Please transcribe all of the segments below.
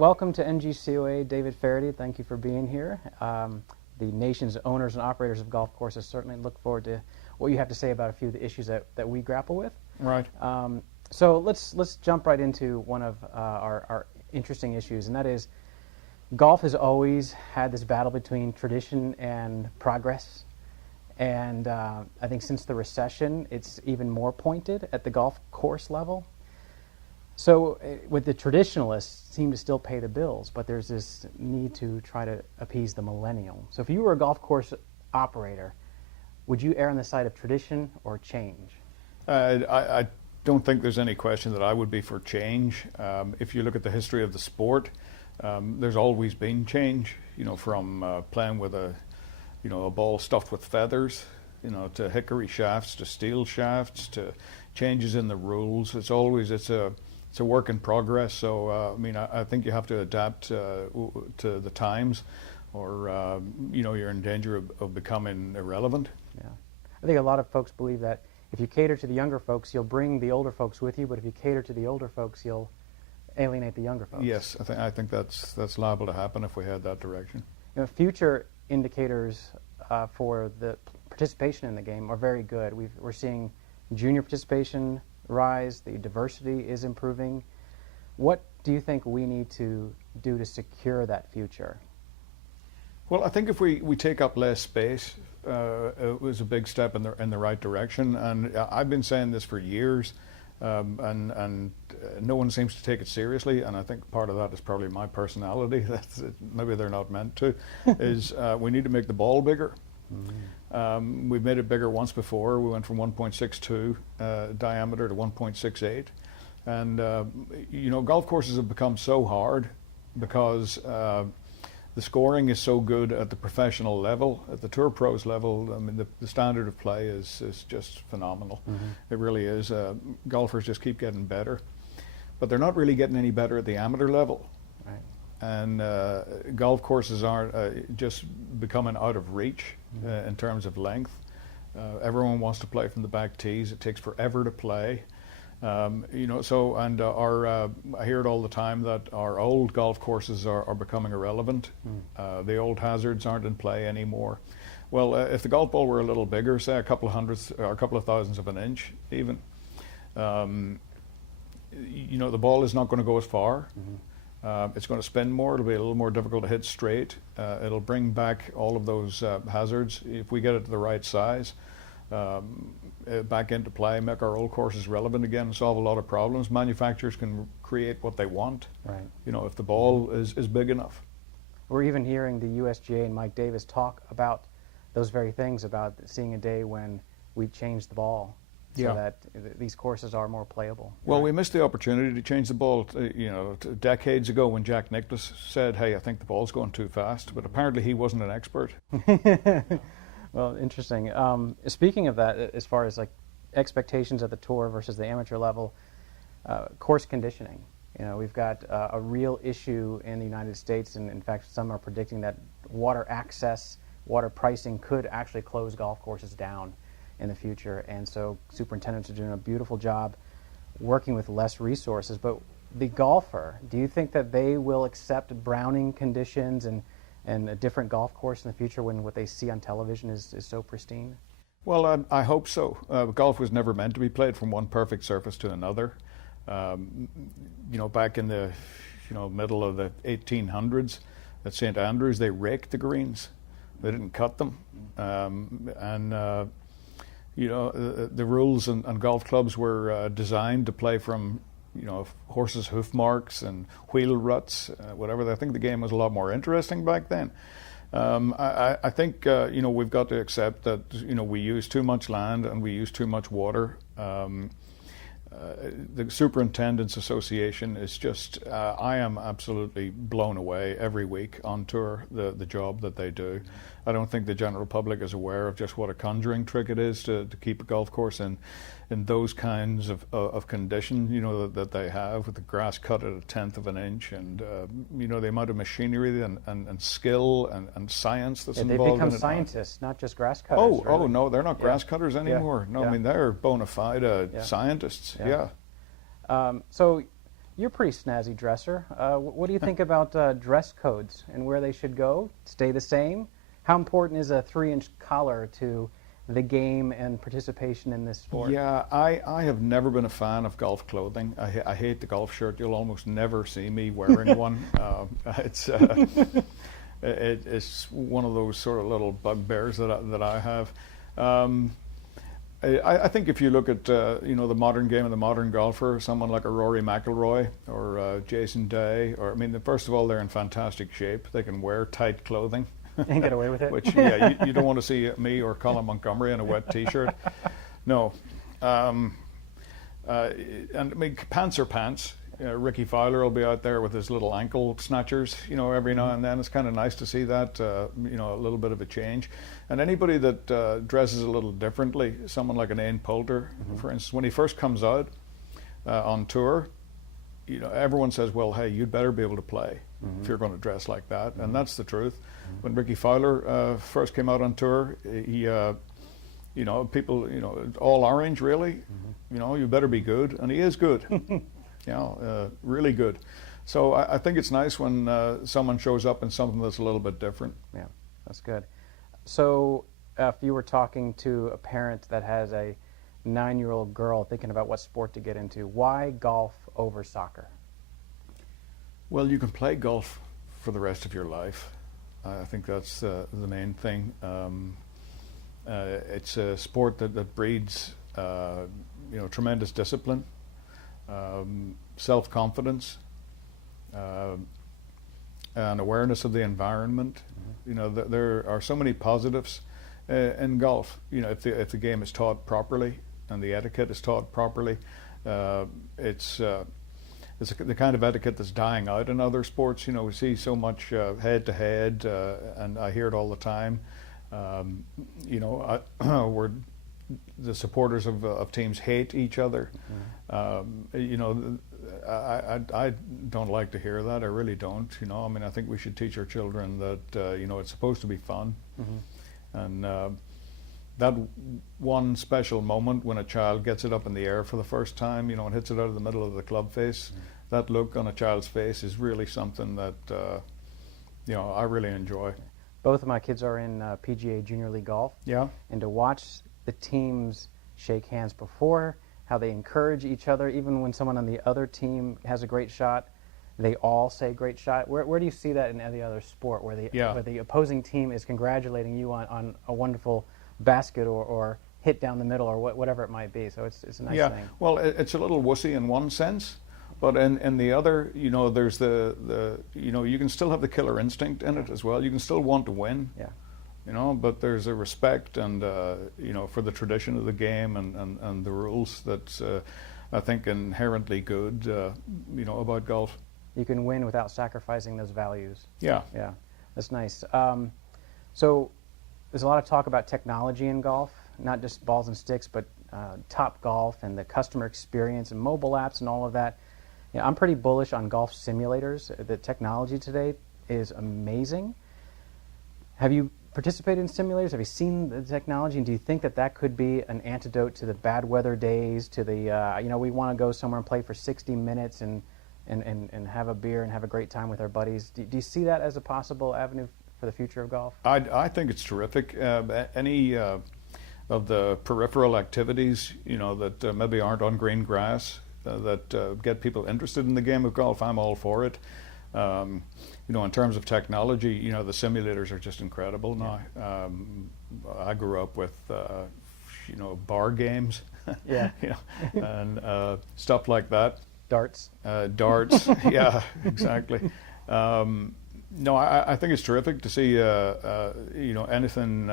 welcome to NGCOA, David Feherty. Thank you for being here. The nation's owners and operators of golf courses certainly look forward to what you have to say about a few of the issues that we grapple with. Right. So let's jump right into one of our interesting issues, and that is golf has always had this battle between tradition and progress. And I think since the recession, it's even more pointed at the golf course level. So with the traditionalists seem to still pay the bills, but there's this need to try to appease the millennial. So if you were a golf course operator, would you err on the side of tradition or change? I don't think there's any question that I would be for change. If you look at the history of the sport, there's always been change, from playing with a ball stuffed with feathers, to hickory shafts, to steel shafts, to changes in the rules. It's a work in progress. So, I think you have to adapt to the times, or you're in danger of becoming irrelevant. Yeah, I think a lot of folks believe that if you cater to the younger folks, you'll bring the older folks with you, but if you cater to the older folks, you'll alienate the younger folks. Yes, I think that's liable to happen if we head that direction. Future indicators for the participation in the game are very good. We're seeing junior participation rise, the diversity is improving. What do you think we need to do to secure that future? Well, I think if we take up less space, it was a big step in the right direction. And I've been saying this for years, and no one seems to take it seriously. And I think part of that is probably my personality. Maybe they're not meant to. Is we need to make the ball bigger. Mm-hmm. We've made it bigger once before. We went from 1.62 diameter to 1.68, and golf courses have become so hard because the scoring is so good at the professional level. At the tour pros level, the standard of play is just phenomenal. Mm-hmm. It really is. Golfers just keep getting better, but they're not really getting any better at the amateur level. Right. And golf courses aren't just becoming out of reach in terms of length. Everyone wants to play from the back tees. It takes forever to play. I hear it all the time that our old golf courses are becoming irrelevant. The old hazards aren't in play anymore. Well, if the golf ball were a little bigger, say a couple of hundredths or a couple of thousandths of an inch even, the ball is not going to go as far. Mm-hmm. It's going to spin more. It'll be a little more difficult to hit straight. It'll bring back all of those hazards if we get it to the right size. Back into play, make our old courses relevant again, and solve a lot of problems. Manufacturers can create what they want. Right. If the ball is big enough. We're even hearing the USGA and Mike Davis talk about those very things, about seeing a day when we change the ball so that these courses are more playable. Well, we missed the opportunity to change the ball, decades ago when Jack Nicklaus said, "Hey, I think the ball's going too fast," but apparently he wasn't an expert. Well, interesting. Speaking of that, as far as like expectations at the tour versus the amateur level, course conditioning. We've got a real issue in the United States, and in fact, some are predicting that water access, water pricing could actually close golf courses down in the future. And so superintendents are doing a beautiful job working with less resources. But the golfer, do you think that they will accept Browning conditions and a different golf course in the future when what they see on television is so pristine? Well, I hope so. Golf was never meant to be played from one perfect surface to another. Back in the middle of the 1800s at St. Andrews, they raked the greens. They didn't cut them. The rules and golf clubs were designed to play from horses' hoof marks and wheel ruts, whatever. I think the game was a lot more interesting back then. I think we've got to accept that we use too much land and we use too much water. The Superintendents Association is just, I am absolutely blown away every week on tour, the job that they do. I don't think the general public is aware of just what a conjuring trick it is to keep a golf course in those kinds of condition, that they have, with the grass cut at 1/10 of an inch, and the amount of machinery and skill and science that's involved in it. They've become scientists, not just grass cutters. Oh no, they're not grass cutters anymore. No, they're bona fide scientists. Yeah. So you're a pretty snazzy dresser. What do you think about dress codes and where they should go? Stay the same? How important is a 3-inch collar to the game and participation in this sport? Yeah, I have never been a fan of golf clothing. I hate the golf shirt. You'll almost never see me wearing one. It's one of those sort of little bugbears that I have. I think if you look at the modern game and the modern golfer, someone like a Rory McIlroy or Jason Day, or I mean, first of all, they're in fantastic shape. They can wear tight clothing. And get away with it. Which, yeah, you don't want to see me or Colin Montgomery in a wet T-shirt. No. And I mean, pants are pants. Ricky Fowler will be out there with his little ankle snatchers, every now and then. It's kind of nice to see that, a little bit of a change. And anybody that dresses a little differently, someone like an Ian Poulter, for instance, when he first comes out on tour, everyone says, well, hey, you'd better be able to play if you're going to dress like that. And that's the truth. When Ricky Fowler first came out on tour, he, people, all orange, really, you better be good. And he is good, really good. So I think it's nice when someone shows up in something that's a little bit different. Yeah, that's good. So if you were talking to a parent that has a 9-year-old girl thinking about what sport to get into, why golf over soccer? Well, you can play golf for the rest of your life. I think that's the main thing. It's a sport that breeds, tremendous discipline, self-confidence, and awareness of the environment. There are so many positives in golf. If the game is taught properly and the etiquette is taught properly, it's the kind of etiquette that's dying out in other sports. We see so much head-to-head, and I hear it all the time. Where the supporters of teams hate each other. I don't like to hear that. I really don't. I mean, I think we should teach our children that it's supposed to be fun, and that one special moment when a child gets it up in the air for the first time, and hits it out of the middle of the club face, that look on a child's face is really something that I really enjoy. Both of my kids are in PGA Junior League golf. Yeah. And to watch the teams shake hands before, how they encourage each other, even when someone on the other team has a great shot, they all say great shot. Where do you see that in any other sport, where the opposing team is congratulating you on a wonderful basket or hit down the middle or whatever it might be? So it's a nice thing. Well, it's a little wussy in one sense, but in the other, there's the you can still have the killer instinct in it as well. You can still want to win. Yeah. But there's a respect and for the tradition of the game and the rules that's I think inherently good about golf. You can win without sacrificing those values. Yeah. Yeah, that's nice. So there's a lot of talk about technology in golf, not just balls and sticks, but Top Golf and the customer experience and mobile apps and all of that. I'm pretty bullish on golf simulators. The technology today is amazing. Have you participated in simulators? Have you seen the technology? And do you think that could be an antidote to the bad weather days, to the, we want to go somewhere and play for 60 minutes and have a beer and have a great time with our buddies? Do you see that as a possible avenue for the future of golf? I think it's terrific. Any of the peripheral activities, that maybe aren't on green grass, that get people interested in the game of golf, I'm all for it. In terms of technology, the simulators are just incredible now. I grew up with, bar games, and stuff like that. Darts. Darts, yeah, exactly. No, I think it's terrific to see, anything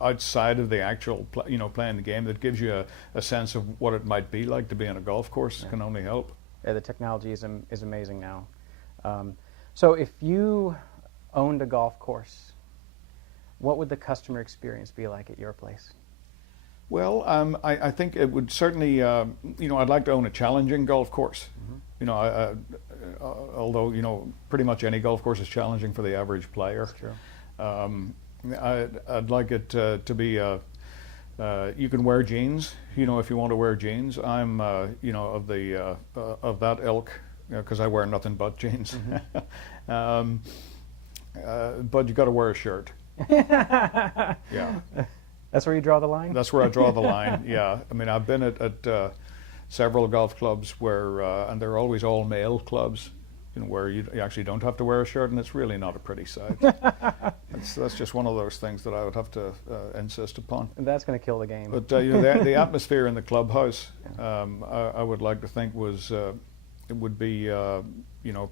outside of the actual, playing the game that gives you a sense of what it might be like to be on a golf course. Can only help. Yeah, the technology is amazing now. So if you owned a golf course, what would the customer experience be like at your place? Well, I think it would certainly, I'd like to own a challenging golf course. Although, pretty much any golf course is challenging for the average player. That's true. I'd like it to be, you can wear jeans, if you want to wear jeans. I'm, of that ilk. because I wear nothing but jeans. Mm-hmm. But you got to wear a shirt. Yeah. That's where you draw the line? That's where I draw the line, yeah. I mean, I've been at several golf clubs where, and they're always all-male clubs, where you actually don't have to wear a shirt, and it's really not a pretty sight. That's just one of those things that I would have to insist upon. And that's going to kill the game. But the atmosphere in the clubhouse, I would like to think it would be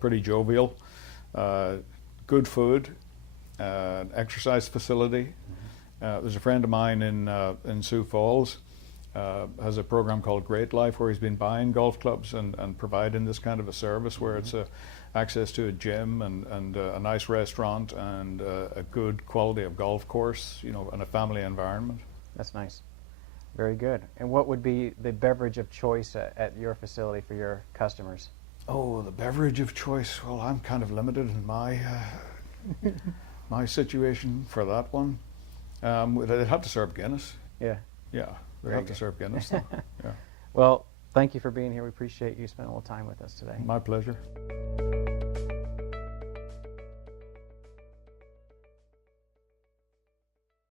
pretty jovial, good food, exercise facility. There's a friend of mine in Sioux Falls, has a program called Great Life, where he's been buying golf clubs and providing this kind of a service where it's access to a gym and a nice restaurant and a good quality of golf course, and a family environment. That's nice. Very good. And what would be the beverage of choice at your facility for your customers? Oh, the beverage of choice. Well, I'm kind of limited in my my situation for that one. They'd have to serve Guinness. Yeah. Yeah, they'd have to serve Guinness, though. Yeah. Well, thank you for being here. We appreciate you spending a little time with us today. My pleasure.